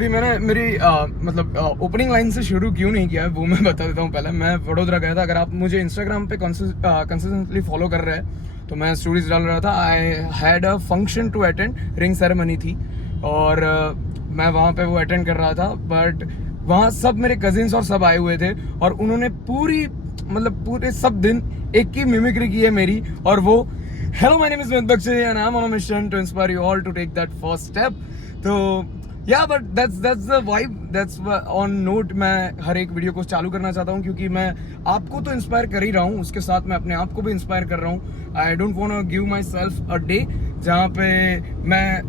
अभी मैंने मेरी मतलब ओपनिंग लाइन से शुरू क्यों नहीं किया है वो मैं बता देता हूँ। पहले मैं वडोदरा गया था। अगर आप मुझे इंस्टाग्राम पे कंसिस्टेंटली फॉलो कर रहे हैं तो मैं स्टोरीज डाल रहा था। I had a function to attend, ring ceremony थी और मैं वहाँ पे वो अटेंड कर रहा था। बट वहाँ सब मेरे कजिन्स और सब आए हुए थे और उन्होंने पूरे सब दिन एक की मिमिक्री की है मेरी, और वो hello my name is Vineet Bakshi and I am on a mission to inspire you all to take that first step. तो yeah but that's the vibe, that's on note. मैं हर एक वीडियो को चालू करना चाहता हूँ क्योंकि मैं आपको तो इंस्पायर कर ही रहा हूँ, उसके साथ मैं अपने आप को भी इंस्पायर कर रहा हूँ। I don't want to give myself a day जहाँ पे मैं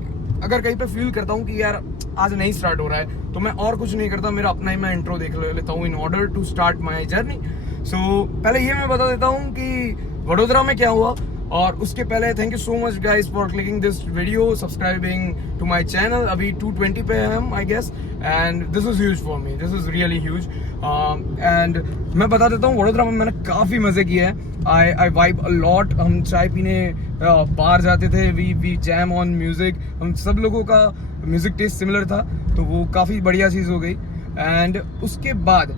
अगर कहीं पे फील करता हूँ कि यार आज नहीं स्टार्ट हो रहा है तो मैं और कुछ नहीं करता, मेरा अपना ही मैं इंट्रो देख लेता हूँ in order to start my journey. So पहले ये मैं बता देता हूँ कि वडोदरा में क्या हुआ, और उसके पहले thank you so much guys for clicking this video, subscribing to my channel. अभी 220 पे है हम I guess, and this is huge for me, this is really huge. And मैं बता देता हूँ वडोदरा में मैंने काफ़ी मज़े किए हैं। आई वाइब अ लॉट। हम चाय पीने बाहर जाते थे, वी जैम ऑन म्यूजिक। हम सब लोगों का म्यूजिक टेस्ट सिमिलर था तो वो काफ़ी बढ़िया चीज़ हो गई। एंड उसके बाद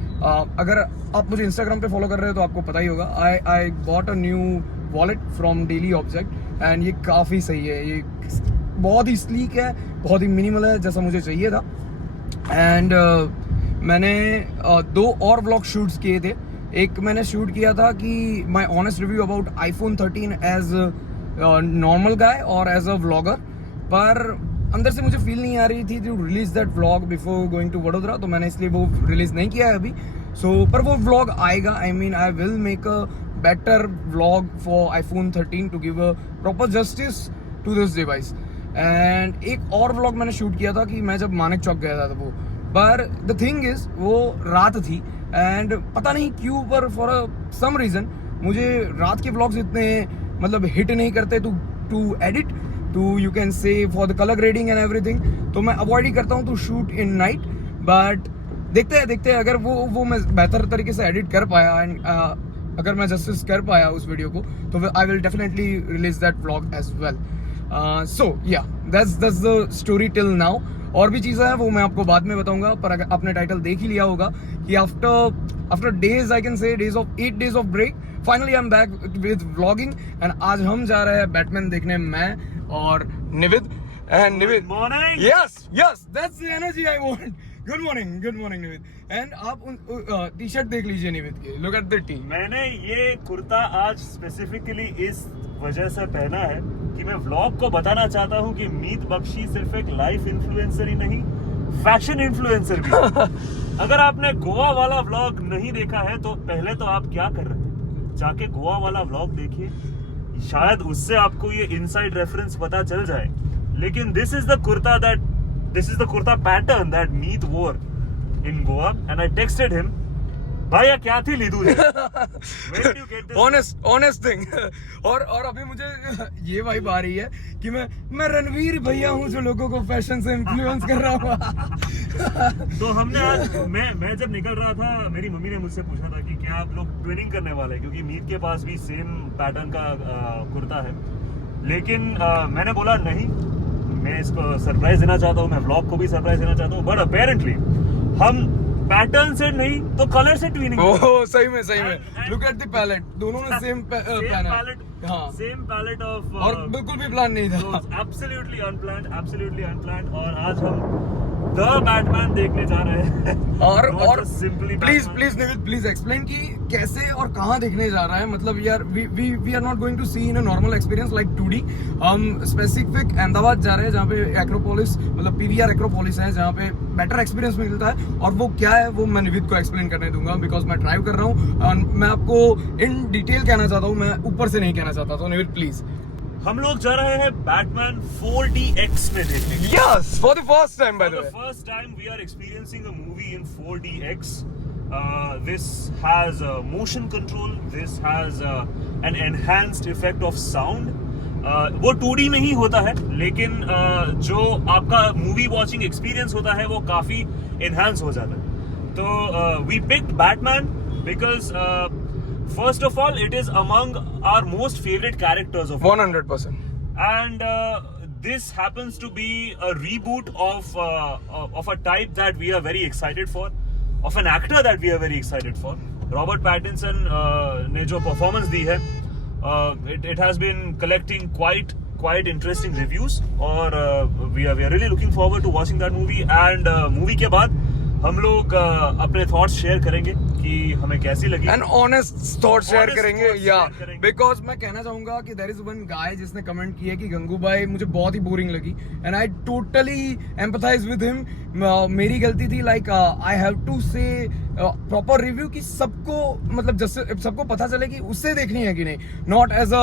अगर आप मुझे इंस्टाग्राम पे फॉलो कर रहे हो तो आपको पता ही होगा, I bought a new wallet from daily object and ये काफ़ी सही है। ये बहुत ही स्लीक है, बहुत ही मिनिमल है जैसा मुझे चाहिए था। एंड मैंने 2 और व्लॉग शूट्स किए थे। एक मैंने शूट किया था कि my honest review about iPhone 13 as normal guy और एज अ व्लॉगर, पर अंदर से मुझे फील नहीं आ रही थी to release that vlog before going to Vadodara, तो मैंने इसलिए वो रिलीज नहीं किया है अभी। पर वो व्लॉग आएगा। I will make a better vlog for iPhone 13 to give a proper justice to this device. And एक और व्लॉग मैंने शूट किया था कि मैं जब मानिक चौक गया था वो, पर द थिंग इज वो रात थी एंड पता नहीं क्यों पर फॉर सम रीजन मुझे रात के व्लॉग्स इतने हिट नहीं करते to edit, to you can say for the colour grading and everything. तो मैं अवॉइड ही करता हूँ to shoot in night. But देखते हैं अगर वो मैं बेहतर तरीके से एडिट कर पाया एंड अगर मैं जस्टिस कर पाया उस वीडियो को तो I will definitely release that vlog as well. So yeah that's the story till now. और भी चीज़ें हैं वो मैं आपको बाद में बताऊंगा, पर अगर आपने टाइटल देख ही लिया होगा कि after days, I can say days of 8 days of break, finally I am back with vlogging. And आज हम जा रहे हैं बैटमैन देखने, मैं और Nivid. And Nivid, morning. Yes that's the energy I want. Good morning Nivid. And आप टी शर्ट देख लीजिए निविद की, लुक एट द टी। मैंने ये कुर्ता आज स्पेसिफिकली इस वजह से पहना है कि मैं व्लॉग को बताना चाहता हूँ कि मीत बख्शी सिर्फ एक लाइफ इन्फ्लुएंसर ही नहीं, फैशन इन्फ्लुएंसर भी है। अगर आपने गोवा वाला व्लॉग नहीं देखा है तो पहले तो आप क्या कर रहे हैं, जाके गोवा वाला व्लॉग देखिए, शायद उससे आपको ये इनसाइड रेफरेंस पता चल जाए। लेकिन this is the kurta pattern that Meet wore in Goa and I texted him, भैया क्या थी लीदू ऑनेस्ट थिंग। और अभी मुझे ये वाइब आ रही है कि मैं रणवीर भैया हूँ जो लोगों को फैशन से इन्फ्लुएंस कर रहा हूँ। तो हमने आज मैं जब निकल रहा था मेरी मम्मी ने मुझसे पूछा था कि क्या आप लोग ट्विनिंग करने वाले हैं, क्योंकि मीत के पास भी सेम पैटर्न का कुर्ता है। लेकिन मैंने बोला नहीं, मैं इसको सरप्राइज देना चाहता हूँ, मैं व्लॉग को भी सरप्राइज देना चाहता हूँ। बट अपेरेंटली हम पैटर्न से नहीं तो कलर से ट्विनिंग। ओह सही में लुक एट द पैलेट, दोनों ने सेम पैलेट, हाँ सेम पैलेट ऑफ, और बिल्कुल भी प्लान नहीं था, एब्सोल्युटली अनप्लान्ड। और आज हम द बैटमैन देखने जा रहे हैं। और सिंपली प्लीज निविद प्लीज एक्सप्लेन कि कैसे और कहाँ देखने जा रहा है। मतलब यार we are not going to see in a normal experience like 2D। हम स्पेसिफिक अहमदाबाद जा रहे हैं जहाँ पे एक्रोपोलिस PVR एक्रोपोलिस है, जहाँ पे बेटर एक्सपीरियंस मिलता है। और वो क्या है वो मैं निविद को एक्सप्लेन करने दूंगा बिकॉज मैं ड्राइव कर रहा हूँ और मैं आपको इन डिटेल कहना चाहता हूँ, मैं ऊपर से नहीं कहना चाहता। तो निविद प्लीज। हम लोग जा रहे हैं बैटमैन 4DX में देखने। Yes, for the first time by the way. For the first time we are experiencing a movie in 4DX. This has motion control. This has an enhanced effect of sound. वो 2D में ही होता है, लेकिन जो आपका movie watching experience होता है वो काफी एनहांस हो जाता है। तो we picked Batman because first of all, it is among our most favorite characters of 100%. And this happens to be a reboot of a type that we are very excited for, of an actor that we are very excited for. Robert Pattinson ने जो performance दी है, it has been collecting quite interesting reviews, और we are really looking forward to watching that movie. And movie के बाद हम लोग अपने thoughts share करेंगे कि हमें कैसी लगी, and honest thought share Honest करेंगे. thoughts या share करेंगे. बिकॉज मैं कहना चाहूंगा कि देयर इज वन गाय जिसने कमेंट किया कि गंगू भाई मुझे बहुत ही बोरिंग लगी, and I totally empathise with him. मेरी गलती थी. Like I have to say proper review कि सबको मतलब जैसे सबको पता चले कि उससे देखनी है कि नहीं, not as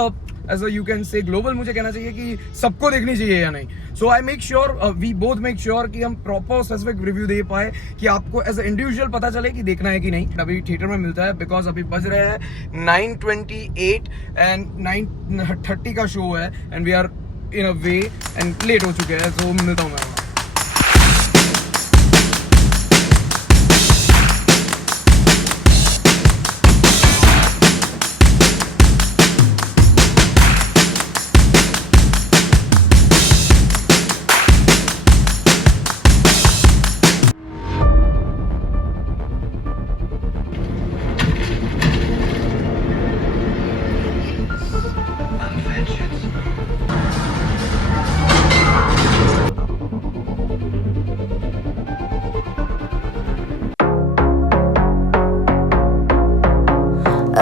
a you can say global. मुझे कहना चाहिए कि सबको देखनी चाहिए या नहीं. So I make sure, we both make sure कि हम प्रॉपर स्पेसिफिक रिव्यू दे पाए कि आपको एज अ इंडिविजुअल पता चले कि देखना है कि नहीं. अभी थिएटर में मिलता है बिकॉज अभी बज रहे हैं 9:28 एंड 9:30 का शो है, and we are in a way and late हो चुके हैं. सो मिलता हूँ मैं.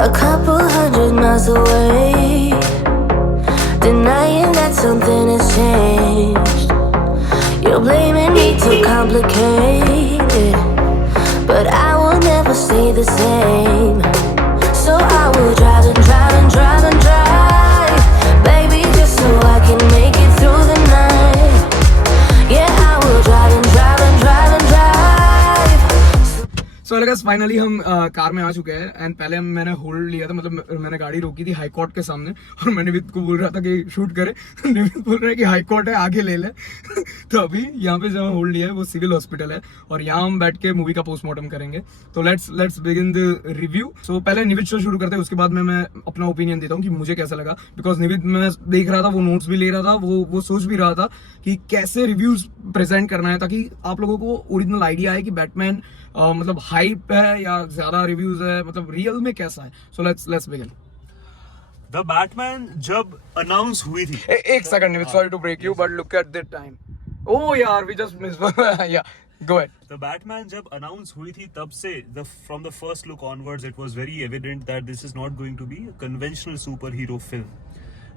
A couple hundred miles away, denying that something has changed. You're blaming me too complicated, but I will never stay the same. So I will drive and drive and drive and drive, baby, just so I can make it through the night. Yeah, I will drive and drive and drive and drive. So guys finally हम car में आ चुके हैं. And पहले मैंने hold लिया था, मतलब मैंने गाड़ी रोकी थी हाई कोर्ट के सामने, और मैं निविद को बोल रहा था कि शूट करे. निविद बोल रहा है कि हाई कोर्ट है, आगे ले ले. तो अभी यहाँ पे जो होल्ड लिया है वो सिविल हॉस्पिटल है, और यहाँ हम बैठ के मूवी का पोस्टमार्टम करेंगे. तो लेट्स बिगिन द रिव्यू. सो पहले निविद से शुरू करते हैं, उसके बाद मैं अपना ओपिनियन देता हूँ कि मुझे कैसा लगा. बिकॉज निविद मैं देख रहा था, वो नोट्स भी ले रहा था, वो सोच भी रहा था कि कैसे रिव्यूज प्रेजेंट करना है ताकि आप लोगों को ओरिजिनल आइडिया आए कि बैटमैन मतलब हाइप है या ज्यादा रिव्यूज है, मतलब रियल में कैसा है. So let's begin. The Batman जब अनाउंस हुई थी, एक second, sorry to break you but look at the time. Oh यार we just miss. Yeah go ahead. The Batman जब अनाउंस हुई थी तब से from the first look onwards it was very evident that this is not going to be a conventional super hero film.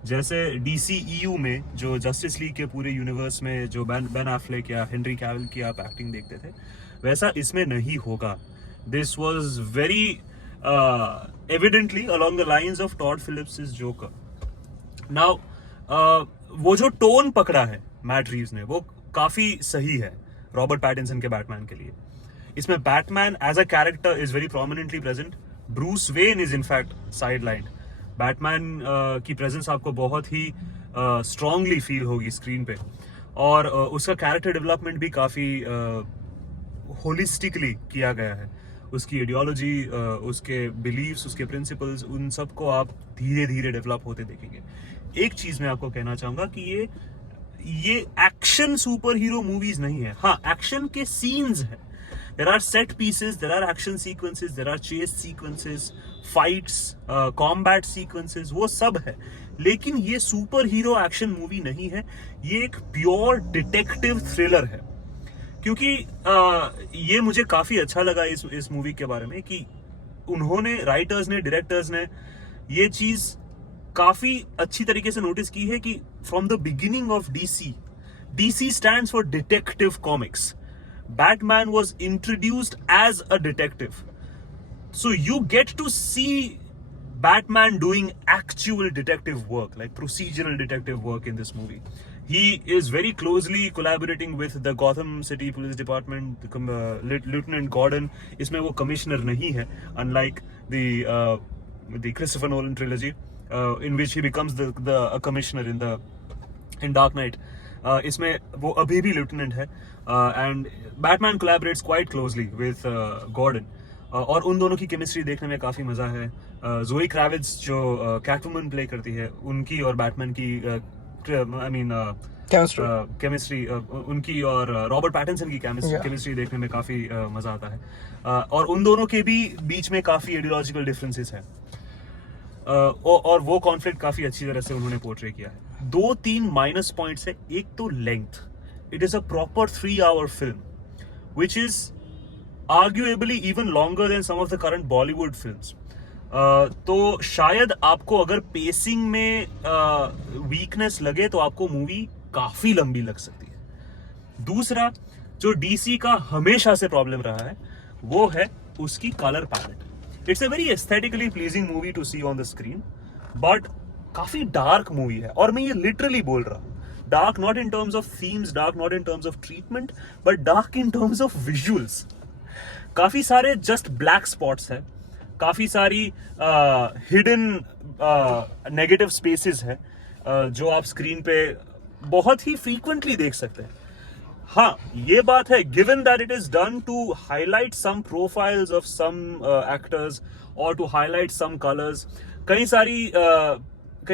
जैसे DCEU में जो justice league के पूरे यूनिवर्स में जो बेन एफ्लेक या हेनरी कैविल की आप एक्टिंग देखते थे, वैसा इसमें नहीं होगा. This was very evidently along the lines of Tod Philips joker. Now वो जो टोन पकड़ा है मैट रीव्स ने, वो काफी सही है रॉबर्ट पैटिंसन के बैटमैन के लिए. इसमें Batman as a character is very prominently present. Bruce Wayne is in fact sidelined. Batman की प्रेजेंस आपको बहुत ही स्ट्रांगली फील होगी स्क्रीन पे, और उसका कैरेक्टर डेवलपमेंट भी काफी होलिस्टिकली किया गया है. उसकी आइडियोलॉजी, उसके बिलीव्स, उसके प्रिंसिपल्स, उन सबको आप धीरे धीरे डेवलप होते देखेंगे. एक चीज मैं आपको कहना चाहूंगा कि ये एक्शन सुपर हीरो मूवीज नहीं है. हाँ, एक्शन के सीन्स हैं. There are set pieces, there are action sequences, there are chase sequences, fights, combat sequences, वो सब है. लेकिन ये सुपर हीरो एक्शन मूवी नहीं है, ये एक प्योर डिटेक्टिव थ्रिलर है. क्योंकि ये मुझे काफी अच्छा लगा इस मूवी के बारे में कि उन्होंने, राइटर्स ने, डायरेक्टर्स ने ये चीज काफी अच्छी तरीके से नोटिस की है कि from the beginning of DC stands for detective comics. Batman was introduced as a detective. So you get to see Batman doing actual detective work, like procedural detective work in this movie. He is very closely collaborating with the Gotham City Police Department, Lieutenant Gordon. इसमें वो commissioner नहीं है, unlike the Christopher Nolan trilogy, in which he becomes a commissioner in Dark Knight. इसमें वो अभी भी लिeutenant है, and Batman collaborates quite closely with Gordon, और उन दोनों की केमिस्ट्री देखने में काफी मजा है. जोई क्रेविट्स जो कैटवुमन प्ले करती है, उनकी और बैटमैन की केमिस्ट्री उनकी और रॉबर्ट पैटिंसन की Yeah. केमिस्ट्री देखने में काफी मजा आता है, और उन दोनों के भी बीच में काफी आइडियोलॉजिकल डिफरेंसेस हैं, और वो कॉन्फ्लिक्ट काफी अच्छी तरह से उन्होंने पोर्ट्रे किया है। 2-3 माइनस पॉइंट्स है। एक तो length, it is a proper 3-hour film which is arguably even longer than some of the current Bollywood films. तो शायद आपको अगर पेसिंग में वीकनेस लगे तो आपको मूवी काफी लंबी लग सकती है। दूसरा जो डीसी का हमेशा से प्रॉब्लम रहा है वो है उसकी colour palette. It's a very aesthetically pleasing movie to see on the screen, but काफी डार्क मूवी है, और मैं ये लिटरली बोल रहा हूँ। Dark not in terms of themes, dark not in terms of treatment, but dark in terms of visuals. काफी सारे जस्ट ब्लैक स्पॉट्स है, काफी सारी हिडन नेगेटिव स्पेसेस है जो आप स्क्रीन पे बहुत ही फ्रीक्वेंटली देख सकते हैं। हाँ, ये बात है, given that it is done to highlight some profiles of some actors और टू हाईलाइट सम कलर्स, कई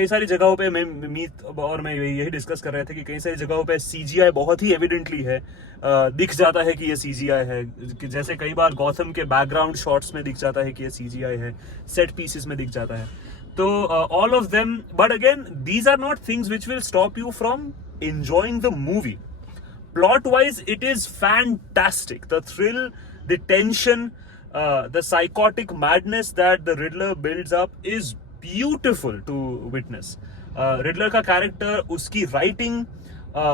सारी जगहों पे मीत और मैं यही डिस्कस कर रहे थे कि कई सारी जगहों पे सीजीआई बहुत ही एविडेंटली है, दिख जाता है कि ये सीजीआई है, कि जैसे कई बार गौतम के बैकग्राउंड शॉट्स में दिख जाता है कि ये सीजीआई है, सेट पीसेस में दिख जाता है। तो all of them, but again these are not things which will stop you from enjoying the movie. Plot wise, it is fantastic. The thrill, the tension, the psychotic madness that the Riddler builds up is beautiful to witness. Riddler का character, उसकी writing,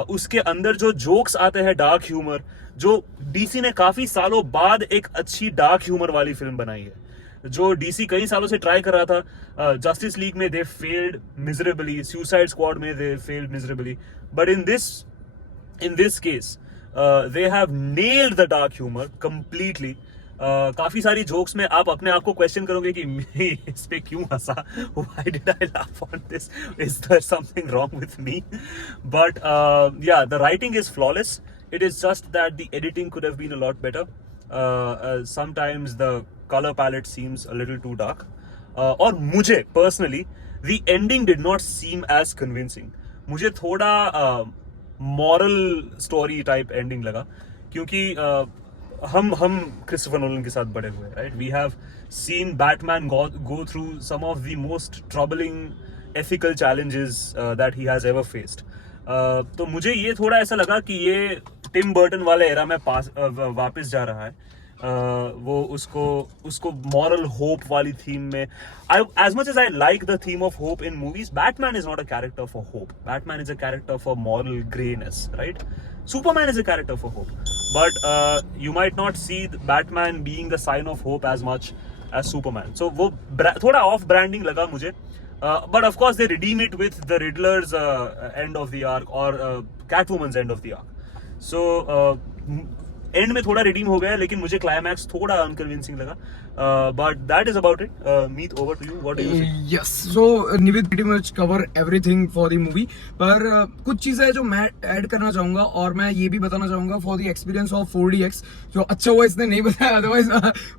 उसके अंदर जो jokes आते हैं, dark humor, जो DC ने काफी सालों बाद एक अच्छी dark humor वाली फिल्म बनाई है, जो डीसी कई सालों से ट्राई कर रहा था। जस्टिस लीग में they failed miserably, suicide squad में they failed miserably, but in this case they have nailed the dark humour completely. काफी सारी जोक्स में आप अपने आप को क्वेश्चन करोगे कि मैं इस पे क्यों हंसा, why did I laugh on this, is there something wrong with me? But yeah, the writing is flawless, it is just that the editing could have been a lot better. Sometimes the color palette seems a little too dark, और मुझे personally the ending did not seem as convincing. मुझे थोड़ा moral story type ending लगा, क्योंकि हम Christopher Nolan के साथ बड़े हुए, right? We have seen Batman go through some of the most troubling ethical challenges that he has ever faced. तो मुझे ये थोड़ा ऐसा लगा कि ये टिम बर्टन वाले एरा में वापस जा रहा है। वो उसको मॉरल होप वाली थीम में, as much as I like the theme of hope in movies, Batman is not a character for hope. Batman is a character for moral grayness, right? Superman is a character for hope, but you might not see Batman being the sign of hope as much as Superman. So वो थोड़ा of branding लगा मुझे. But of course they redeem it with the Riddler's end of the arc or Catwoman's end of the arc. So and में थोड़ा redeem हो गया, लेकिन मुझे क्लाइमैक्स थोड़ा अनकन्विंसिंग लगा. But that is about it. Meet, over to you. What do you think? Yes, so Nivid pretty much cover everything for the movie, पर कुछ चीजें जो मैं ऐड करना चाहूंगा, और मैं ये भी बताना चाहूंगा for the experience of 4DX, जो अच्छा हुआ इसने नहीं बताया, अदरवाइज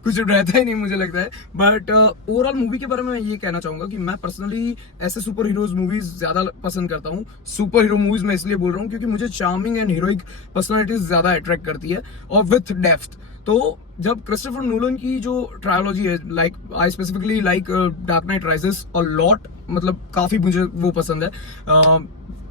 कुछ रहता ही नहीं मुझे लगता है. बट ओवरऑल मूवी के बारे में मैं ये कहना चाहूंगा कि मैं पर्सनली ऐसे सुपर हीरोज मूवीज ज्यादा पसंद करता हूँ. सुपर हीरो मूवीज मैं इसलिए बोल रहा हूँ क्योंकि मुझे चार्मिंग एंड हीरोइक पर्सनालिटीज ज्यादा अट्रैक्ट करती है, और विथ डेप्थ. तो जब क्रिस्टोफर नोलन की जो ट्रायोलॉजी है, like I specifically like dark night rises a lot, मतलब काफी मुझे वो पसंद है,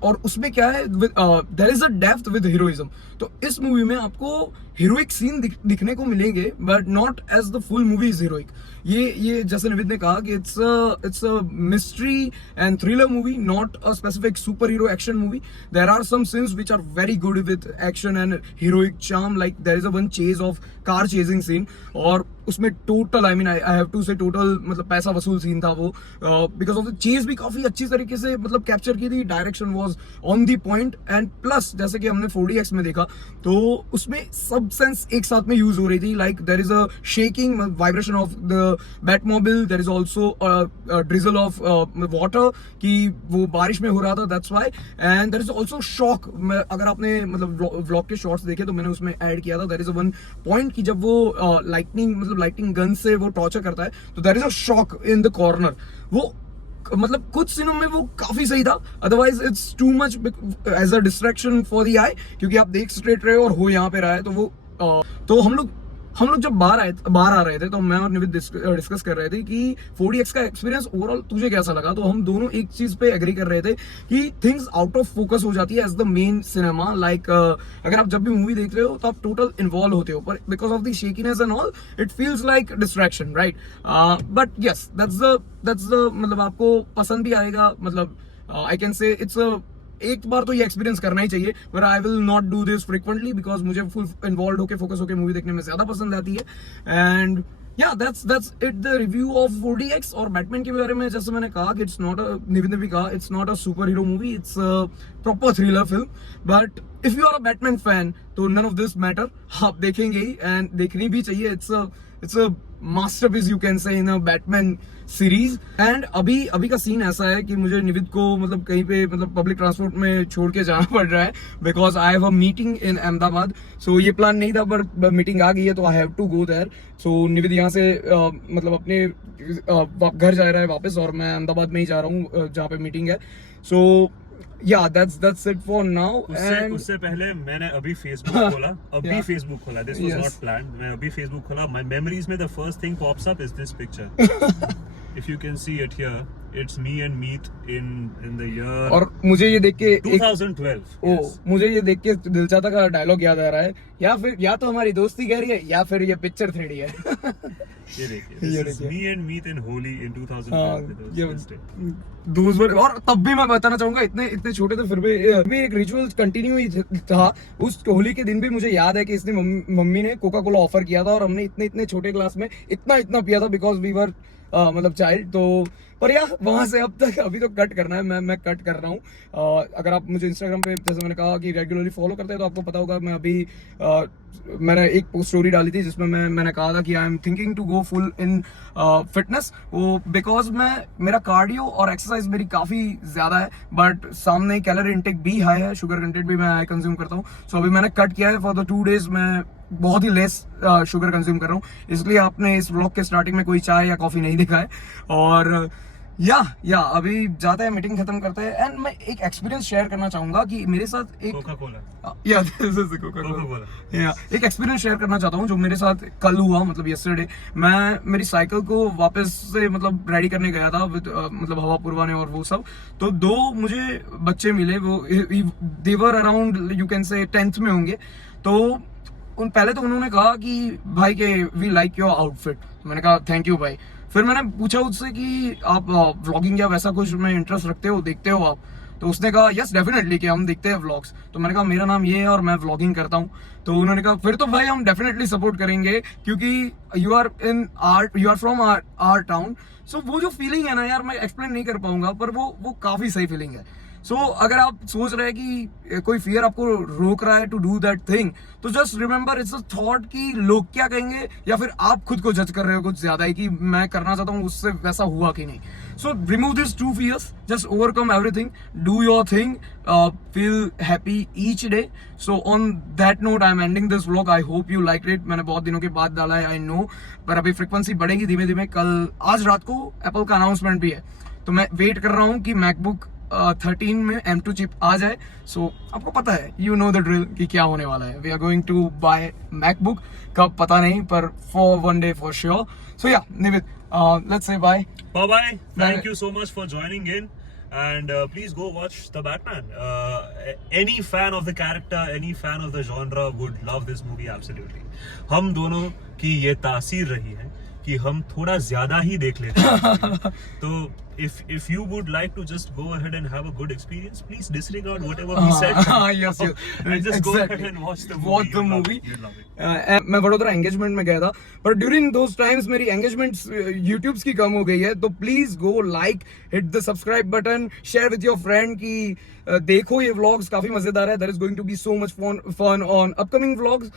और उसमें क्या है, there is a depth with heroism. तो इस मूवी में आपको हीरोइक सीन दिखने को मिलेंगे, but not as the full movie is heroic. ये जैसे निविद ने कहा कि it's a mystery and thriller movie, not a specific super hero action movie. There are some scenes which are very good with action and heroic charm, like there is a one chase of car chasing scene, और उसमें total I have to say total मतलब पैसा वसूल scene था वो, because of the chase भी काफी अच्छी तरीके से मतलब कैप्चर की थी. Direction was on the point, and plus जैसे कि हमने 4DX में देखा तो उसमें सब सेंस एक साथ में यूज हो रही थी. Like there is a shaking vibration of the Batmobile, there is also drizzle of water, कि वो बारिश में हो रहा था, that's why. And there is also shock. अगर आपने मतलब व्लॉग के शॉर्ट्स देखे तो मैंने उसमें ऐड किया था, there is a one point कि जब वो लाइटनिंग गन से वो टॉर्चर करता है, तो there is a shock in the corner. वो मतलब कुछ सीनों में वो काफी सही था, otherwise it's too much as a distraction for the eye, क्योंकि आप देख स्ट्रेट रहे हो और हो यहाँ पे रहा है, तो वो तो हम लोग जब बाहर आ रहे थे तो मैं और निविद डिस्कस कर रहे थे कि 4DX का एक्सपीरियंस ओवरऑल तुझे कैसा लगा। तो हम दोनों एक चीज पे एग्री कर रहे थे कि थिंग्स आउट ऑफ फोकस हो जाती है as the main cinema. Like अगर आप जब भी मूवी देख रहे हो तो आप टोटल इन्वॉल्व होते हो, पर because of the shakiness and all it feels like distraction, right. But yes that's the मतलब आपको पसंद भी आएगा, मतलब आई कैन से इट्स एक बार तो ये एक्सपीरियंस करना ही चाहिए, पर I will not do this frequently because मुझे फुल इन्वॉल्व होकर फोकस होकर मूवी देखने में ज्यादा पसंद आती है। एंड या that's it the review of 4DX। और बैटमैन के बारे में जैसे मैंने कहा कि इट्स नॉट निविद ने भी कहा, it's not a super hero movie, it's proper thriller film. But if you are a Batman fan तो नन ऑफ दिस मैटर, आप देखेंगे ही एंड देखनी भी चाहिए। It's a masterpiece you can say in a Batman series. And अभी का scene ऐसा है कि मुझे निविद को मतलब कहीं पे मतलब पब्लिक ट्रांसपोर्ट में छोड़ के जाना पड़ रहा है because I have a meeting in Ahmedabad. So ये प्लान नहीं था पर मीटिंग आ गई है तो I have to go there. So Nivid यहाँ से मतलब अपने घर जा रहा है वापस और मैं अहमदाबाद में ही जा रहा हूँ जहाँ पे मीटिंग है। सो yeah that's it for now। उससे पहले मैंने अभी फेसबुक खोला दिस वाज नॉट प्लान्ड। मैं अभी फेसबुक खोला, माय मेमोरीज में the first thing pops up is this picture. If you can see it here, it's me and Meet in the year, और मुझे ये देख के 2012 मुझे ये देख के दिल चाहता का डायलॉग याद आ रहा है, या तो हमारी दोस्ती कह रही है या फिर ये पिक्चर 3D है। ये देखिए me and Meet in Holi in 2012। Those were, और तब भी मैं बताना चाहूंगा इतने छोटे थे फिर भी एक रिचुअल कंटिन्यू ही था। उस होली के दिन भी मुझे याद है कि इसने मम्मी ने कोका कोला ऑफर किया था और हमने इतने छोटे ग्लास में इतना पिया था बिकॉज वी वर मतलब चाइल्ड। तो पर यार वहां से अब तक अभी तो कट करना है, मैं कट कर रहा हूँ। अगर आप मुझे इंस्टाग्राम पे जैसे मैंने कहा कि रेगुलरली फॉलो करते हैं तो आपको पता होगा मैं अभी मैंने एक स्टोरी डाली थी जिसमें मैंने कहा था कि I am thinking to go full in fitness. वो बिकॉज मेरा कार्डियो और एक्सरसाइज मेरी काफी ज्यादा है बट सामने कैलोरी इंटेक भी हाई है, शुगर कंटेंट भी मैं हाई कंज्यूम करता हूँ। सो अभी मैंने कट किया है फॉर द 2 days, मैं बहुत ही लेस शुगर कंज्यूम कर रहा हूँ, इसलिए आपने इस व्लॉग के स्टार्टिंग में कोई चाय या कॉफी नहीं दिखा है। और या अभी जाते हैं, मीटिंग खत्म करते हैं। एंड मैं एक एक्सपीरियंस शेयर करना चाहूंगा कि मेरे साथ एक कोका कोला एक एक्सपीरियंस शेयर करना चाहता हूँ जो मेरे साथ कल हुआ, मतलब यस्टरडे। मैं मेरी साइकिल को वापस से मतलब रेडी करने गया था विद मतलब हवा पुरवाने और वो सब। तो 2 मुझे बच्चे मिले, वो देवर अराउंड यू कैन से 10th में होंगे। तो पहले तो उन्होंने कहा कि भाई के वी लाइक योर आउटफिट। मैंने कहा थैंक यू भाई। फिर मैंने पूछा उससे कि आप व्लॉगिंग या वैसा कुछ में इंटरेस्ट रखते हो, देखते हो आप? तो उसने कहा यस डेफिनेटली कि हम देखते हैं व्लॉग्स। तो मैंने कहा मेरा नाम ये है और मैं व्लॉगिंग करता हूँ। तो उन्होंने कहा फिर तो भाई हम डेफिनेटली सपोर्ट करेंगे क्योंकि you are from our town. So वो जो फीलिंग है ना यार, मैं एक्सप्लेन नहीं कर पाऊंगा पर वो काफी सही फीलिंग है। सो अगर आप सोच रहे हैं कि कोई फियर आपको रोक रहा है टू डू दैट थिंग, तो just remember it's a thought कि लोग क्या कहेंगे, या फिर आप खुद को जज कर रहे हो कुछ ज्यादा ही कि मैं करना चाहता हूँ उससे वैसा हुआ कि नहीं। So remove this 2 fears, just overcome everything, do your thing, feel happy each day. So on that note I am ending this vlog. I hope you like it. मैंने बहुत दिनों के बाद डाला है, आई नो, पर अभी फ्रिक्वेंसी बढ़ेगी धीमे धीमे। आज रात को एप्पल का अनाउंसमेंट भी है, तो मैं वेट कर रहा हूँ कि मैकबुक 13 में M2 चिप आ जाए। सो आपको पता है, यू नो द ड्रिल कि क्या होने वाला है। We are going to buy MacBook, कब पता नहीं पर for one day for sure. So yeah, Nivid, let's say bye. Bye. Thank you so much for joining in. And please go watch The Batman. Any fan of the character, any fan of the genre would love this movie absolutely. हम दोनों की ये तासीर रही है कि हम थोड़ा ज्यादा ही देख लेते हैं। तो if you would like to just go ahead and have a good experience, please disregard whatever we said. Yes. And just go ahead and watch the movie. Watch the movie. You'll love it. मैं Vadodara engagement में गया था, पर during those times मेरी engagements YouTubes की कम हो गई है। तो please go like, hit the subscribe button, share with your friend कि देखो ये व्लॉग्स काफी मजेदार है। There is going to be so much fun on upcoming vlogs.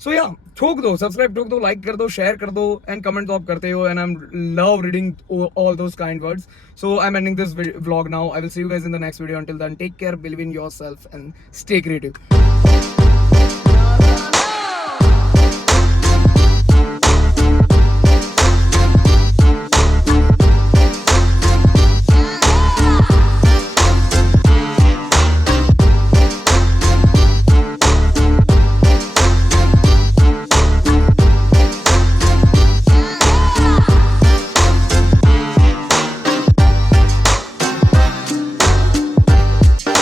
So yeah ठोक दो, सब्सक्राइब ठोक दो, लाइक कर दो, शेयर कर दो, एंड कमेंट तो आप करते हो, and I M love reading all those kind words. So I am ending this vlog now. I will see you guys in the next video. Until then, take care, believe in yourself, and stay creative.